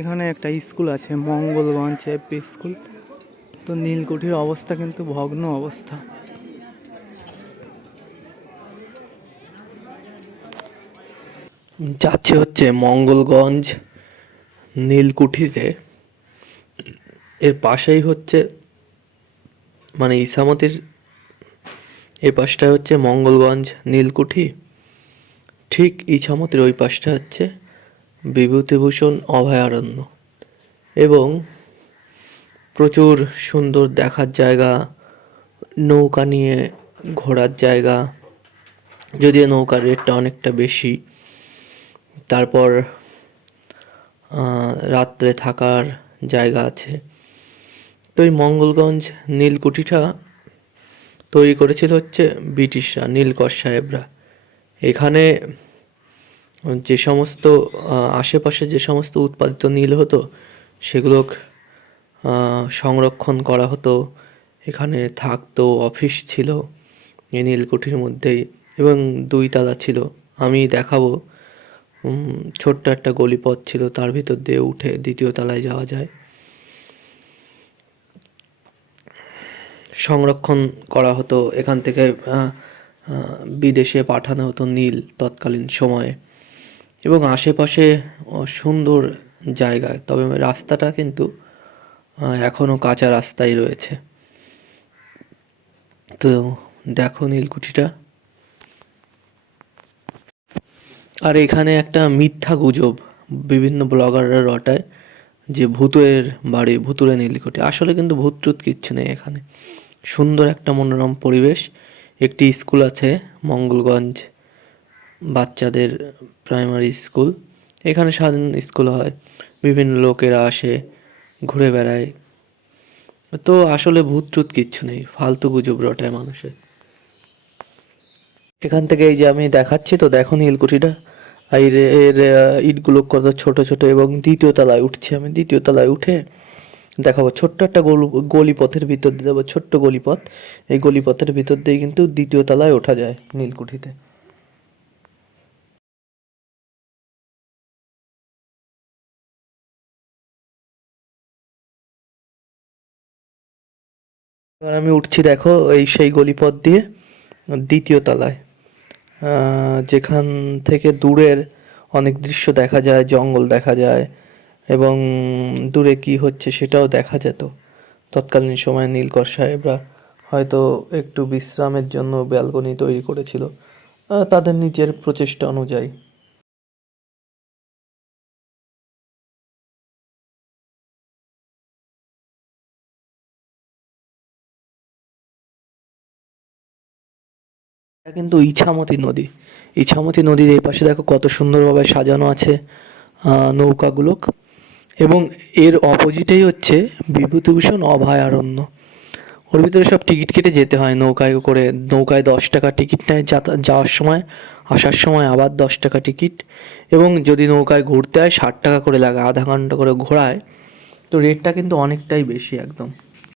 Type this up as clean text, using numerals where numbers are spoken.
এখানে একটা স্কুল আছে, মঙ্গলগঞ্জ এপি স্কুল। তো নীলকুঠির অবস্থা কিন্তু ভগ্ন অবস্থা। যাচ্ছে হচ্ছে মঙ্গলগঞ্জ নীলকুঠিতে। এর পাশেই হচ্ছে মানে ইসামতির এই পাশটায় হচ্ছে মঙ্গলগঞ্জ নীলকুঠি, ঠিক ইছামতির ওই পাশটা হচ্ছে বিভূতিভূষণ অভয়ারণ্য। এবং প্রচুর সুন্দর দেখার জায়গা, নৌকা নিয়ে ঘোরার জায়গা, যদিও নৌকার রেটটা অনেকটা বেশি। তারপর রাত্রে থাকার জায়গা আছে। তো এই মঙ্গলগঞ্জ নীলকুঠিটা তৈরি করেছিল হচ্ছে ব্রিটিশরা, নীলকর সাহেবরা। এখানে যে সমস্ত আশেপাশে যে সমস্ত উৎপাদিত নীল হতো সেগুলো সংরক্ষণ করা হতো। এখানে থাকতো, অফিস ছিল এই নীলকুঠির মধ্যেই, এবং 2 তলা ছিল। আমি দেখাবো, ছোট্ট একটা গলিপথ ছিল, তার ভিতর দিয়ে উঠে 2য় তলায় যাওয়া যায়। সংরক্ষণ করা হতো, এখান থেকে বিদেশে পাঠানো হতো নীল তৎকালীন সময়ে। এবং আশেপাশে সুন্দর জায়গা, তবে রাস্তাটা কিন্তু এখনও কাঁচা রাস্তাই রয়েছে। তো দেখো নীলকুঠিটা। আর এখানে একটা মিথ্যা গুজব বিভিন্ন ব্লগাররা রটায় যে ভূতের বাড়ি, ভুতুড়ে নীলকুঠি। আসলে কিন্তু ভূত টুত কিচ্ছু নেই এখানে। সুন্দর একটা মনোরম পরিবেশ। একটি স্কুল আছে, মঙ্গলগঞ্জ বাচ্চাদের প্রাইমারি স্কুল। এখানে সারাদিন স্কুল হয়, বিভিন্ন লোকেরা আসে, ঘুরে বেড়ায়। তো আসলে ভূত টুত কিচ্ছু নেই, ফালতু গুজব রটায় মানুষের। এখান থেকে এই যে আমি দেখাচ্ছি, তো দেখো নীলকুঠিটা। এর এর ইটগুলো কত ছোট ছোট। এবং 2য় তলায় উঠছি আমি। 2য় তলায় উঠে দেখাবো ছোট্ট একটা গলিপথের ভিতর দিয়ে যাবো, ছোট্ট গলিপথ। এই গলিপথের ভিতর দিয়ে কিন্তু 2য় তলায় ওঠা যায় নীলকুঠিতে। এবার আমি উঠছি, দেখো এই সেই গলিপথ দিয়ে 2য় তলায়, যেখান থেকে দূরের অনেক দৃশ্য দেখা যায়, জঙ্গল দেখা যায়, এবং দূরে কি হচ্ছে সেটাও দেখা যেত। তৎকালীন সময়ে নীলকর সাহেবরা হয়তো একটু বিশ্রামের জন্য ব্যালকনি তৈরি করেছিল তাদের নিজের প্রচেষ্টা অনুযায়ী। এটা কিন্তু ইছামতি নদী। ইছামতি নদীর এই পাশে দেখো কত সুন্দরভাবে সাজানো আছে নৌকাগুলো। এবং এর অপোজিটেই হচ্ছে বিভূতিভূষণ অভয়ারণ্য। ওর ভিতরে সব টিকিট কেটে যেতে হয় নৌকায় করে। নৌকায় 10 টাকা টিকিট নেয় যাওয়ার সময়, আসার সময় আবার 10 টাকা টিকিট। এবং যদি নৌকায় ঘুরতে হয় 60 টাকা করে লাগে, আধা ঘন্টা করে ঘোরায়। তো রেটটা কিন্তু অনেকটাই বেশি একদম।